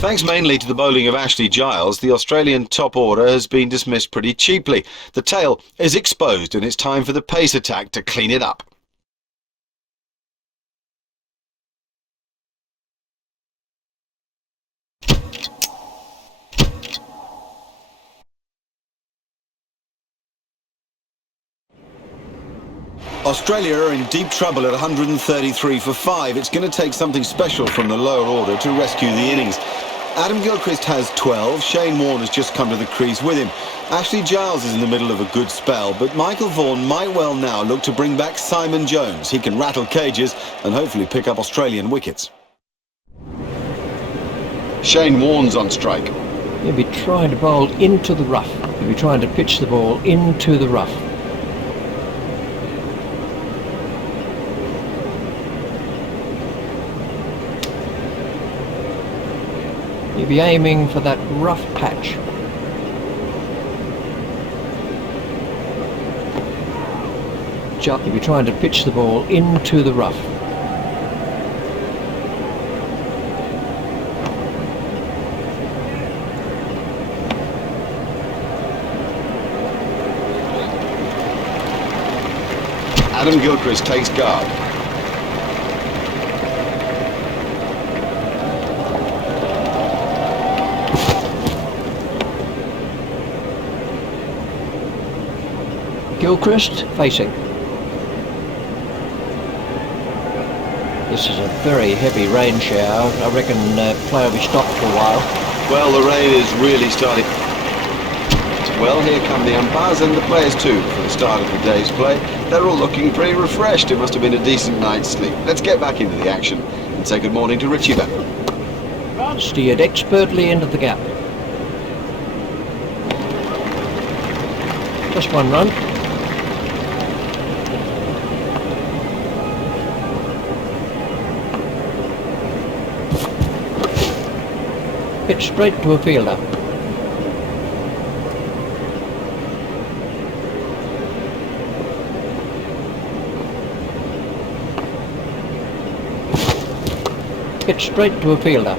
Thanks mainly to the bowling of Ashley Giles, the Australian top order has been dismissed pretty cheaply. The tail is exposed and it's time for the pace attack to clean it up. Australia are in deep trouble at 133 for 5. It's going to take something special from the lower order to rescue the innings. Adam Gilchrist has 12, Shane Warne has just come to the crease with him. Ashley Giles is in the middle of a good spell, but Michael Vaughan might well now look to bring back Simon Jones. He can rattle cages and hopefully pick up Australian wickets. Shane Warne's on strike. He'll be trying to bowl into the rough. He'll be trying to pitch the ball into the rough. He'll be aiming for that rough patch. He'll be trying to pitch the ball into the rough. Adam Gilchrist takes guard. Gilchrist facing. This is a very heavy rain shower. I reckon play will be stopped for a while. Well, the rain is really starting. Well, here come the umpires and the players too for the start of the day's play. They're all looking pretty refreshed. It must have been a decent night's sleep. Let's get back into the action and say good morning to Richie Bevan. Steered expertly into the gap. Just one run. Hit straight to a fielder. Hit straight to a fielder.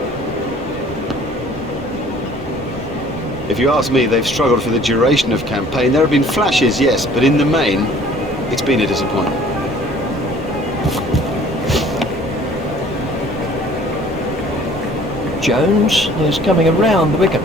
If you ask me, they've struggled for the duration of campaign. There have been flashes, yes, but in the main, it's been a disappointment. Jones is coming around the wicket.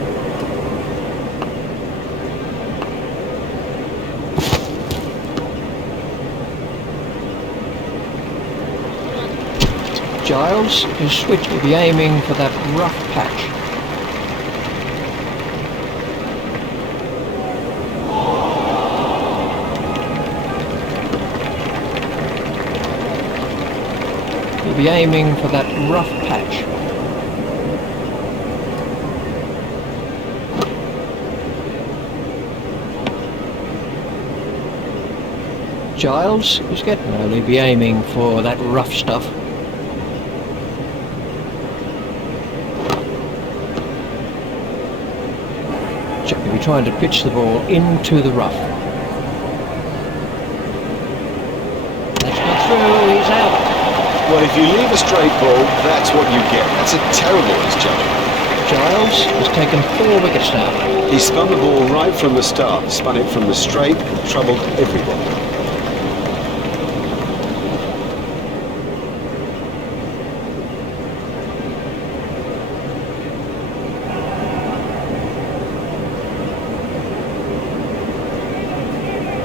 Giles is switched to be aiming for that rough patch. He'll be aiming for that rough patch. Giles is getting there. He'll be aiming for that rough stuff. He'll be trying to pitch the ball into the rough. That's not through, he's out. Well, if you leave a straight ball, that's what you get. That's a terrible misjudgment. Giles has taken 4 wickets now. He spun the ball right from the start, spun it from the straight, and troubled everyone.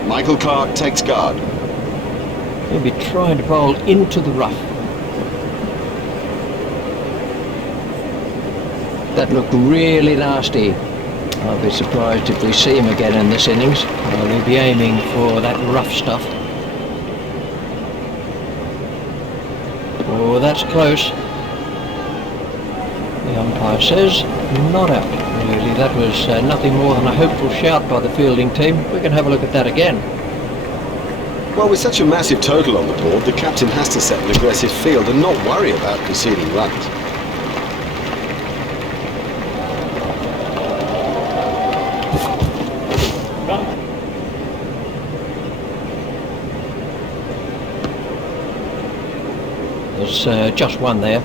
Michael Clark takes guard. He'll be trying to bowl into the rough. That looked really nasty. I'll be surprised if we see him again in this innings. Well, he'll be aiming for that rough stuff. Oh, that's close. The umpire says not out. Really, that was nothing more than a hopeful shout by the fielding team. We can have a look at that again. Well, with such a massive total on the board, the captain has to set an aggressive field and not worry about conceding runs. There's just one there.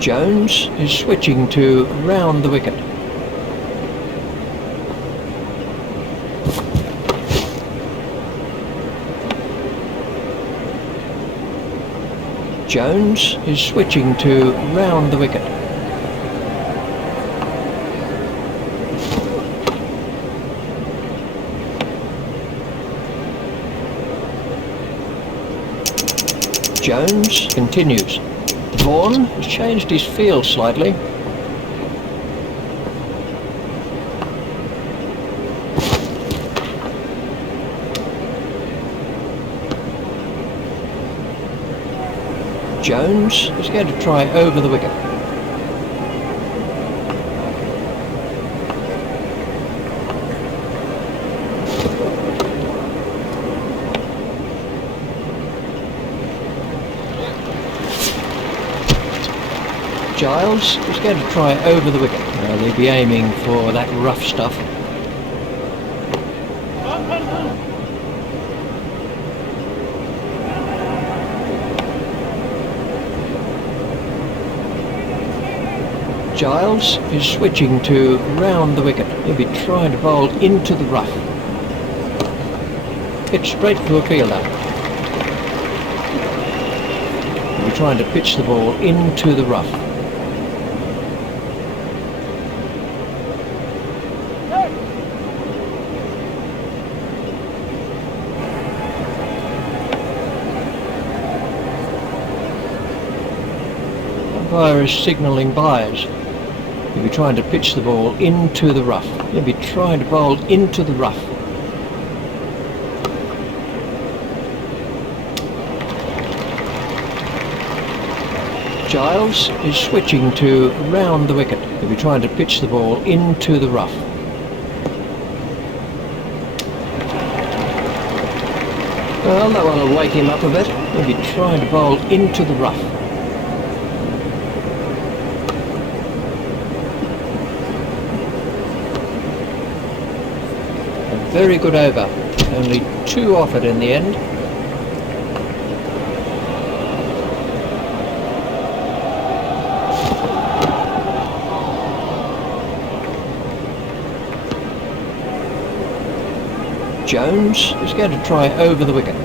Jones is switching to round the wicket. Jones is switching to round the wicket. Jones continues. Vaughan has changed his field slightly. Jones is going to try over the wicket. Giles is going to try over the wicket. They'll be aiming for that rough stuff. Giles is switching to round the wicket. He'll be trying to bowl into the rough. It's straight to a fielder. He'll be trying to pitch the ball into the rough. Umpire is signalling byes. He'll be trying to pitch the ball into the rough. He'll be trying to bowl into the rough. Giles is switching to round the wicket. He'll be trying to pitch the ball into the rough. Well, that one will wake him up a bit. He'll be trying to bowl into the rough. Very good over. Only 2 offered in the end. Jones is going to try over the wicket.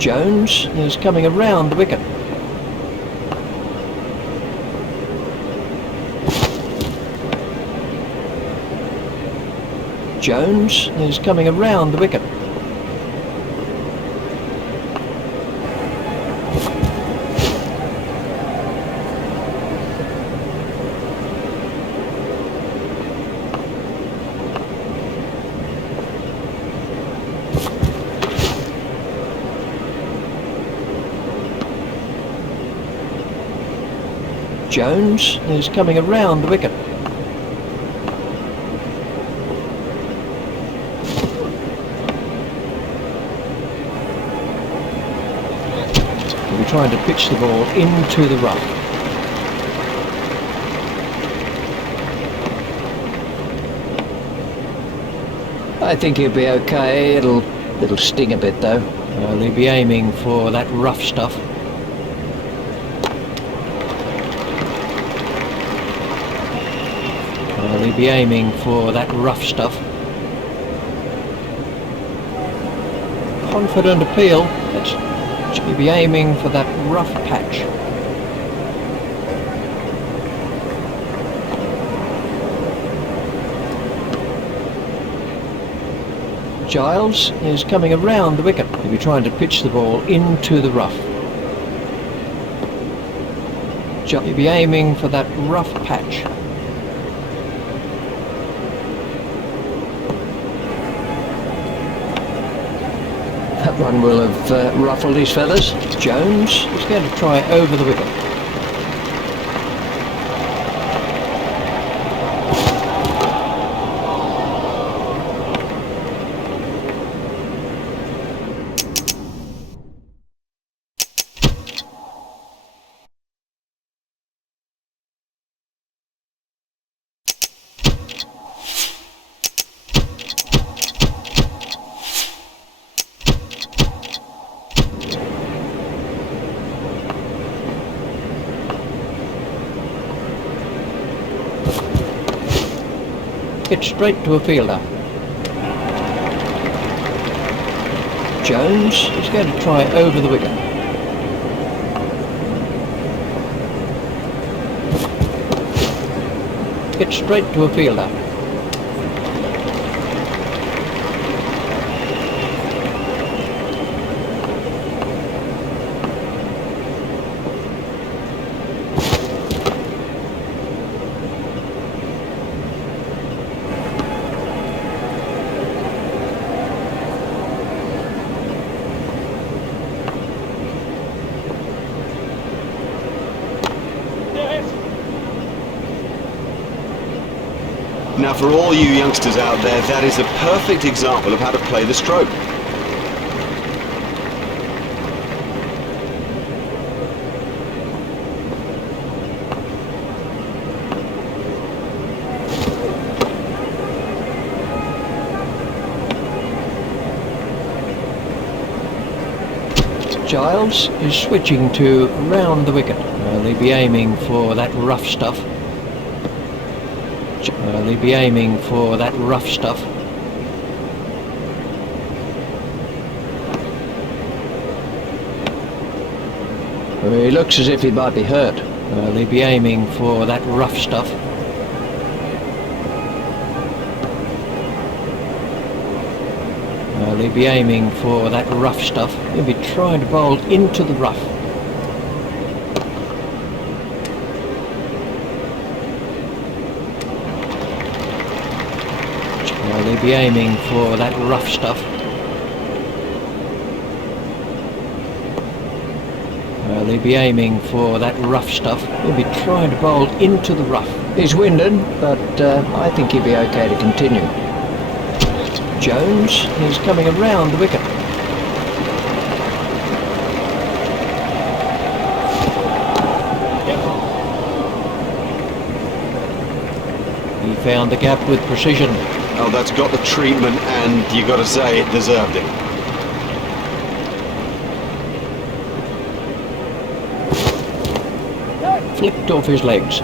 Jones is coming around the wicket. Jones is coming around the wicket. Jones is coming around the wicket. Trying to pitch the ball into the rough. I think he'll be okay. It'll sting a bit though. They'll be aiming for that rough stuff. They'll be aiming for that rough stuff. Confident appeal. You'll be aiming for that rough patch. Giles is coming around the wicket. He'll be trying to pitch the ball into the rough. You'll be aiming for that rough patch. That one will have ruffled his feathers. Jones is going to try over the wicket. Hit straight to a fielder. Jones is going to try over the wicket. Hit straight to a fielder. Now, for all you youngsters out there, that is a perfect example of how to play the stroke. Giles is switching to round the wicket. They'll be aiming for that rough stuff. They'll be aiming for that rough stuff. He looks as if he might be hurt. They'll be aiming for that rough stuff. They'll be aiming for that rough stuff. He'll be trying to bowl into the rough. They'll be aiming for that rough stuff. They'll be aiming for that rough stuff. He'll be trying to bowl into the rough. He's winded, but I think he'll be okay to continue. Jones is coming around the wicket. He found the gap with precision. Oh, that's got the treatment, and you got to say it deserved it. Flicked off his legs.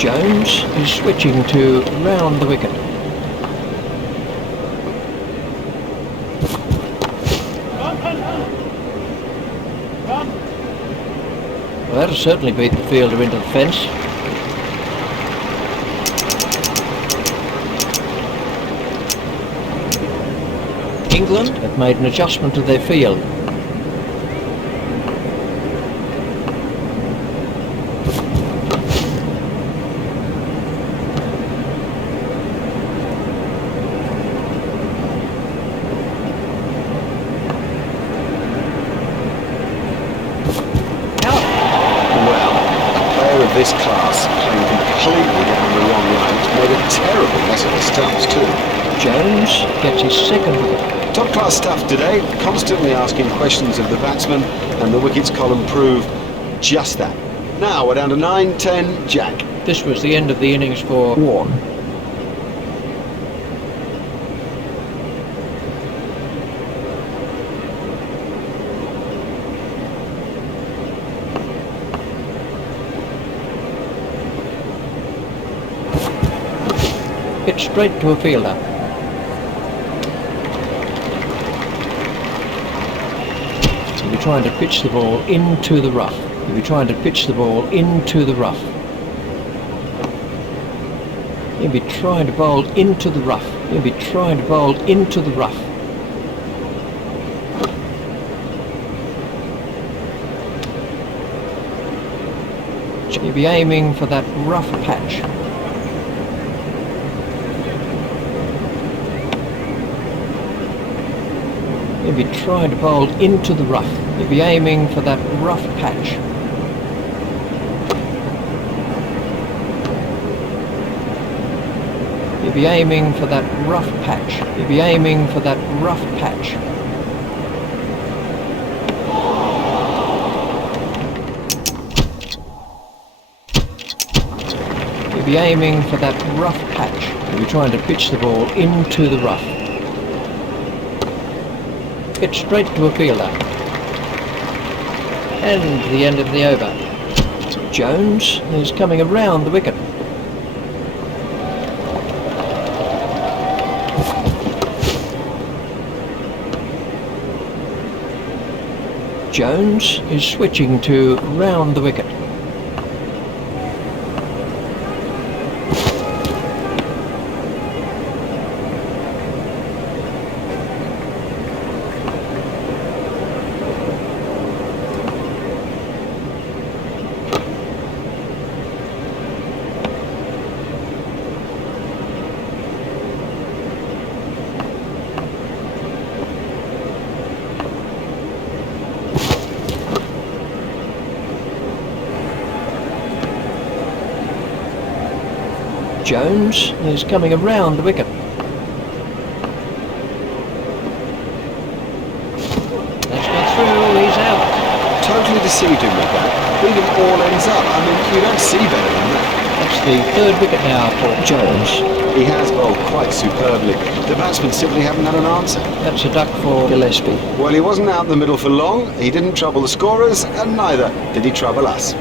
Jones is switching to round the wicket. Well, that'll certainly beat the fielder into the fence. England have made an adjustment to their field. This class playing completely down the wrong line. It's made a terrible mess of the stumps too. Jones gets his second wicket. Top class stuff today, constantly asking questions of the batsman, and the wickets column prove just that. Now we're down to 9-10, Jack. This was the end of the innings for Warne. Hit straight to a fielder. He'll be trying to pitch the ball into the rough. He'll be trying to pitch the ball into the rough. He'll be trying to bowl into the rough. He'll be trying to bowl into the rough. He'll be aiming for that rough patch. He'll be trying to bowl into the rough. He'll be aiming for that rough patch. He'll be aiming for that rough patch. He'll be aiming for that rough patch. He'll be aiming for that rough patch. He'll be trying to pitch the ball into the rough. Hit straight to a fielder. And the end of the over. Jones is coming around the wicket. Jones is switching to round the wicket. Jones is coming around the wicket. That's got through, he's out. Totally deceived him with that. Leaving all ends up. I mean, you don't see better than that. That's the third wicket now for Jones. He has bowled quite superbly. The batsmen simply haven't had an answer. That's a duck for Gillespie. Well, he wasn't out in the middle for long, he didn't trouble the scorers, and neither did he trouble us.